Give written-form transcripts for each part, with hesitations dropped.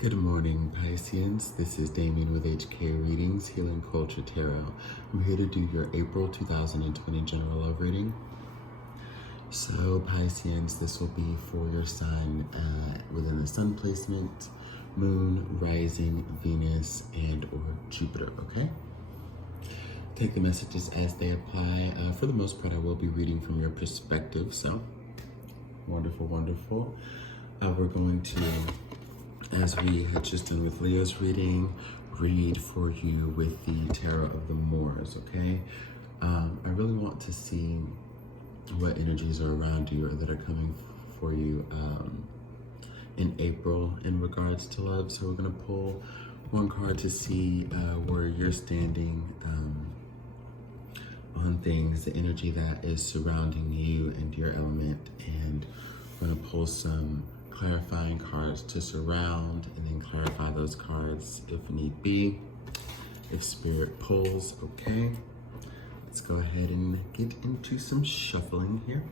Good morning, Pisceans. This is Damien with HK Readings, Healing Culture Tarot. I'm here to do your April 2020 general love reading. So, Pisceans, this will be for your sign within the sun placement, moon, rising, Venus, and or Jupiter, okay? Take the messages as they apply. For the most part, I will be reading from your perspective, so wonderful, wonderful. We're going to, as we had just done with Leo's reading, read for you with the Tarot of the Moors, okay? I really want to see what energies are around you or that are coming for you in April in regards to love. So we're going to pull one card to see where you're standing on things, the energy that is surrounding you and your element, and we're going to pull some clarifying cards to surround and then clarify those cards if need be, if spirit pulls. Okay, let's go ahead and get into some shuffling here.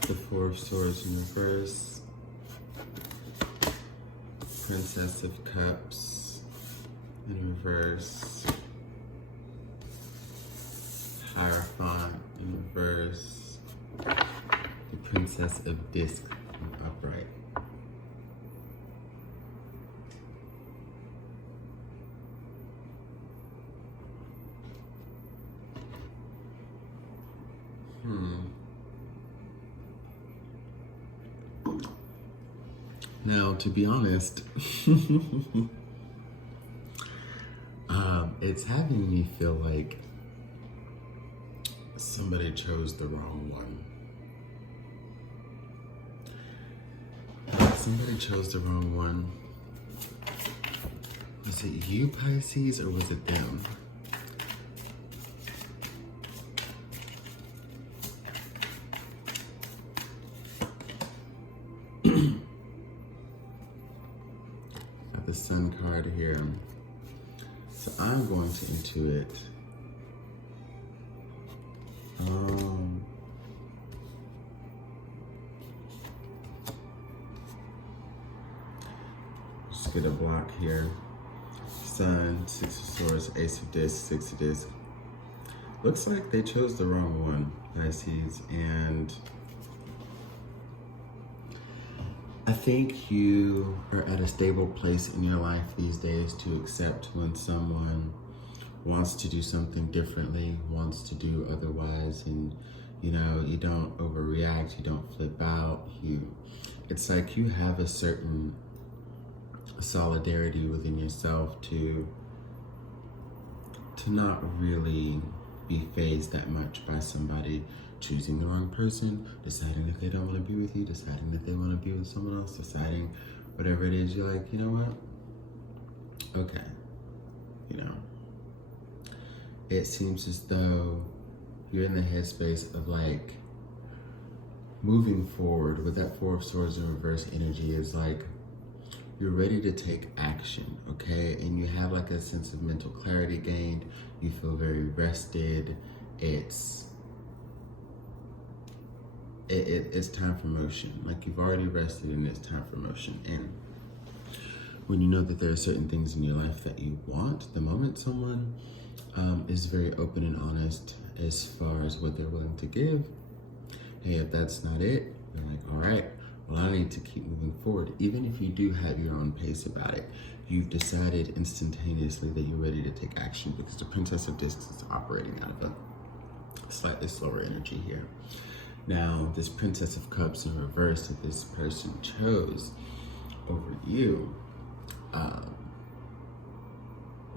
The Four of Swords in reverse, Princess of Cups in reverse, Hierophant in reverse, the Princess of Disc upright. Now, to be honest, it's having me feel like somebody chose the wrong one. Somebody chose the wrong one. Was it you, Pisces, or was it them? The Sun card here. So I'm going to intuit. Just get a block here. Sun, Six of Swords, Ace of Discs, Six of Discs. Looks like they chose the wrong one, Pisces, and I think you are at a stable place in your life these days to accept when someone wants to do something differently, wants to do otherwise, and you know, you don't overreact, you don't flip out. It's like you have a certain solidarity within yourself to not really be fazed that much by somebody choosing the wrong person, deciding that they don't want to be with you, deciding that they want to be with someone else, deciding whatever it is. You're like, you know what? Okay. You know, it seems as though you're in the headspace of like moving forward with that Four of Swords in reverse energy. Is like you're ready to take action, okay? And you have like a sense of mental clarity gained. You feel very rested. It's time for motion. Like you've already rested and it's time for motion. And when you know that there are certain things in your life that you want, the moment someone is very open and honest as far as what they're willing to give, hey, if that's not it, you're like, all right, well, I need to keep moving forward. Even if you do have your own pace about it, you've decided instantaneously that you're ready to take action because the Princess of Discs is operating out of a slightly slower energy here. Now, this Princess of Cups in reverse that this person chose over you,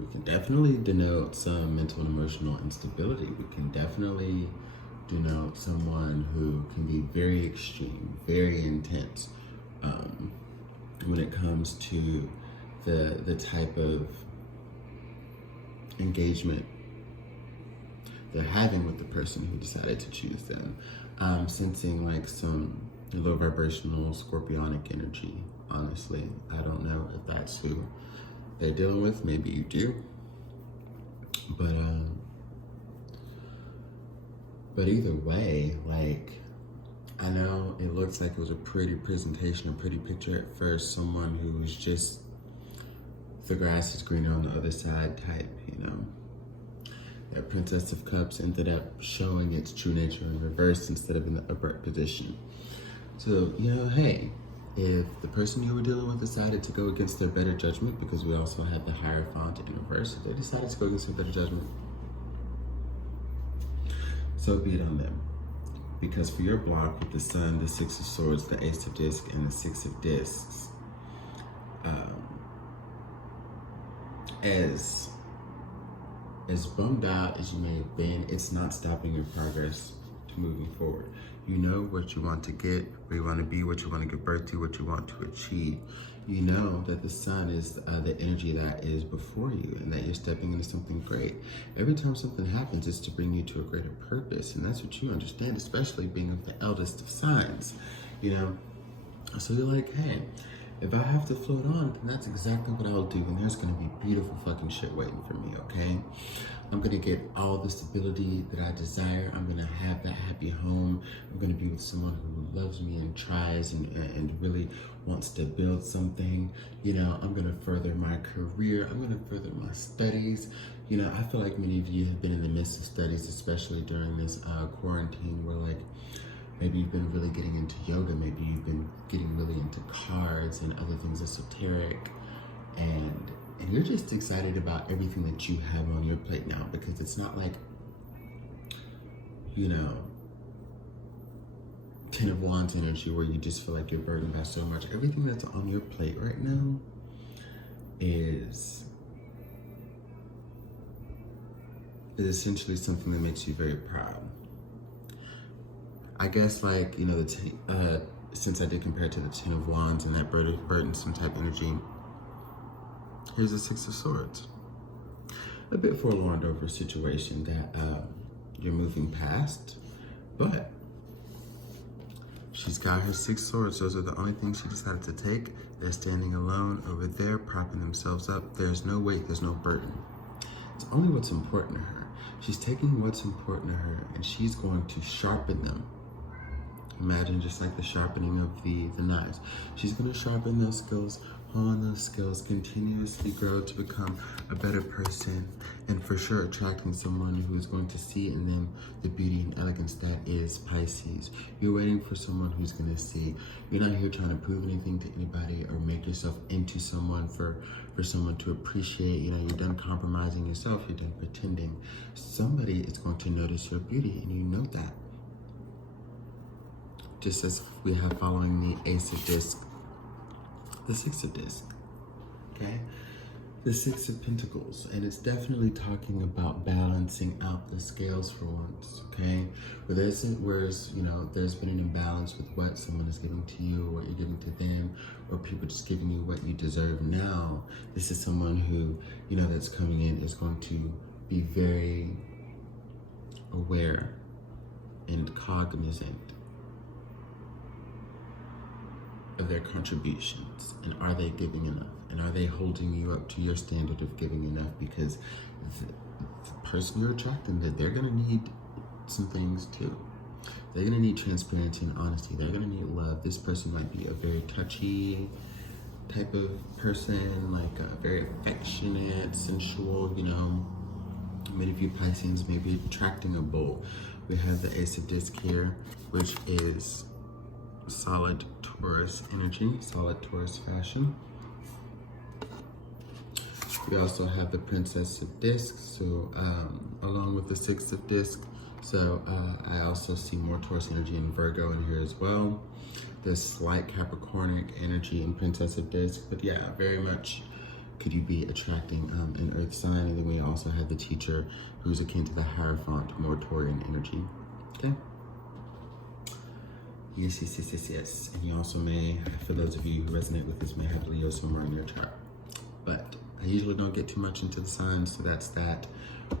we can definitely denote some mental and emotional instability. We can definitely denote someone who can be very extreme, very intense, when it comes to the type of engagement they're having with the person who decided to choose them. I'm sensing like some low vibrational scorpionic energy, honestly. I don't know if that's who they're dealing with. Maybe you do. But either way, like, I know it looks like it was a pretty presentation, a pretty picture at first, someone who was just the grass is greener on the other side type, you know. That Princess of Cups ended up showing its true nature in reverse instead of in the upright position. So, you know, hey, if the person you were dealing with decided to go against their better judgment, because we also have the Hierophant in reverse, if they decided to go against their better judgment, so be it on them. Because for your block with the Sun, the Six of Swords, the Ace of Discs, and the Six of Discs, as bummed out as you may have been, it's not stopping your progress to moving forward. You know what you want to get, where you want to be, what you want to give birth to, what you want to achieve. You know that the Sun is the energy that is before you and that you're stepping into something great. Every time something happens, it's to bring you to a greater purpose. And that's what you understand, especially being of the eldest of signs, you know? So you're like, hey, if I have to float on, then that's exactly what I'll do. And there's going to be beautiful fucking shit waiting for me, okay? I'm going to get all the stability that I desire. I'm going to have that happy home. I'm going to be with someone who loves me and tries and really wants to build something. You know, I'm going to further my career. I'm going to further my studies. You know, I feel like many of you have been in the midst of studies, especially during this quarantine where, like, maybe you've been really getting into yoga. Maybe you've been getting really into cards and other things esoteric. And you're just excited about everything that you have on your plate now, because it's not like, you know, Ten of Wands energy where you just feel like you're burdened by so much. Everything that's on your plate right now is essentially something that makes you very proud. I guess, like, you know, since I did compare it to the Ten of Wands and that burdensome type energy, here's the Six of Swords. A bit forlorn over a situation that you're moving past, but she's got her Six Swords. Those are the only things she decided to take. They're standing alone over there, propping themselves up. There's no weight, there's no burden. It's only what's important to her. She's taking what's important to her and she's going to sharpen them. Imagine just like the sharpening of the knives. She's going to sharpen those skills, hone those skills, continuously grow to become a better person, and for sure attracting someone who is going to see in them the beauty and elegance that is Pisces. You're waiting for someone who's going to see. You're not here trying to prove anything to anybody or make yourself into someone for someone to appreciate. You know, you're done compromising yourself. You're done pretending. Somebody is going to notice your beauty, and you know that. Just as we have following the Ace of Discs, the Six of Discs, okay? The Six of Pentacles, and it's definitely talking about balancing out the scales for once, okay? Whereas, you know, there's been an imbalance with what someone is giving to you, or what you're giving to them, or people just giving you what you deserve. Now, this is someone who, you know, that's coming in is going to be very aware and cognizant of their contributions, and are they giving enough, and are they holding you up to your standard of giving enough? Because the person you're attracting, that they're going to need some things too. They're going to need transparency and honesty. They're going to need love. This person might be a very touchy type of person, like very affectionate, sensual, you know. Many of you Pisceans may be attracting a bull. We have the Ace of Discs here, which is solid Taurus energy, solid Taurus fashion. We also have the Princess of Discs, so along with the Six of Discs. So I also see more Taurus energy in Virgo in here as well. There's slight Capricornic energy in Princess of Discs, but yeah, very much could you be attracting an Earth sign. And then we also have the Teacher, who's akin to the Hierophant, more Taurian energy. Okay. Yes, yes, yes, yes, yes. And you also may, for those of you who resonate with this, may have Leo somewhere in your chart. But I usually don't get too much into the signs, so that's that.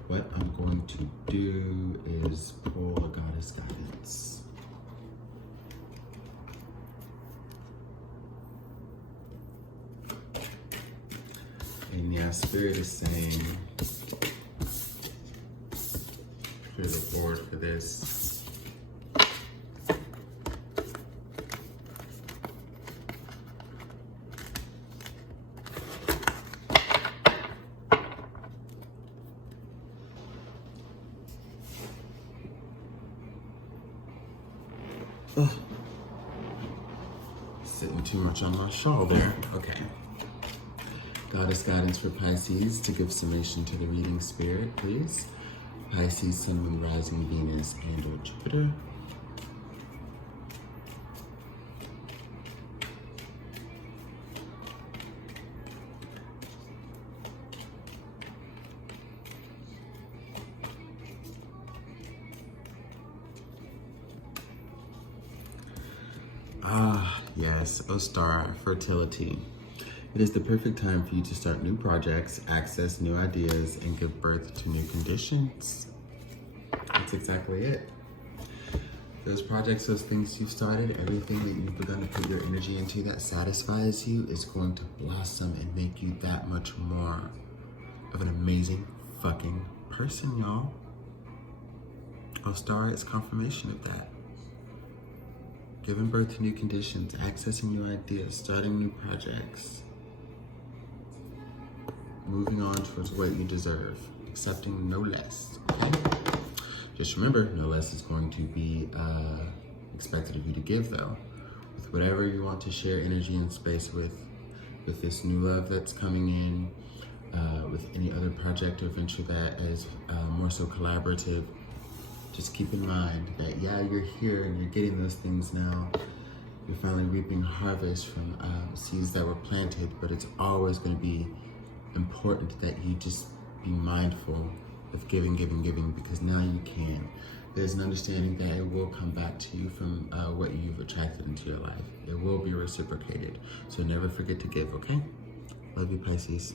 What I'm going to do is pull a goddess guidance. And yeah, Spirit is saying, clear the board for this. Ugh. Sitting too much on my shawl there. Okay. Goddess guidance for Pisces to give summation to the reading spirit, please. Pisces, Sun, Moon, Rising, Venus, and or Jupiter. Yes, O Star, fertility. It is the perfect time for you to start new projects, access new ideas, and give birth to new conditions. That's exactly it. Those projects, those things you've started, everything that you've begun to put your energy into that satisfies you is going to blossom and make you that much more of an amazing fucking person, y'all. O Star is confirmation of that. Giving birth to new conditions, accessing new ideas, starting new projects, moving on towards what you deserve, accepting no less, okay? Just remember, no less is going to be expected of you to give, though. With whatever you want to share energy and space with this new love that's coming in, with any other project or venture that is more so collaborative, just keep in mind that, yeah, you're here and you're getting those things now. You're finally reaping harvest from seeds that were planted, but it's always going to be important that you just be mindful of giving, because now you can. There's an understanding that it will come back to you from what you've attracted into your life. It will be reciprocated. So never forget to give, okay? Love you, Pisces.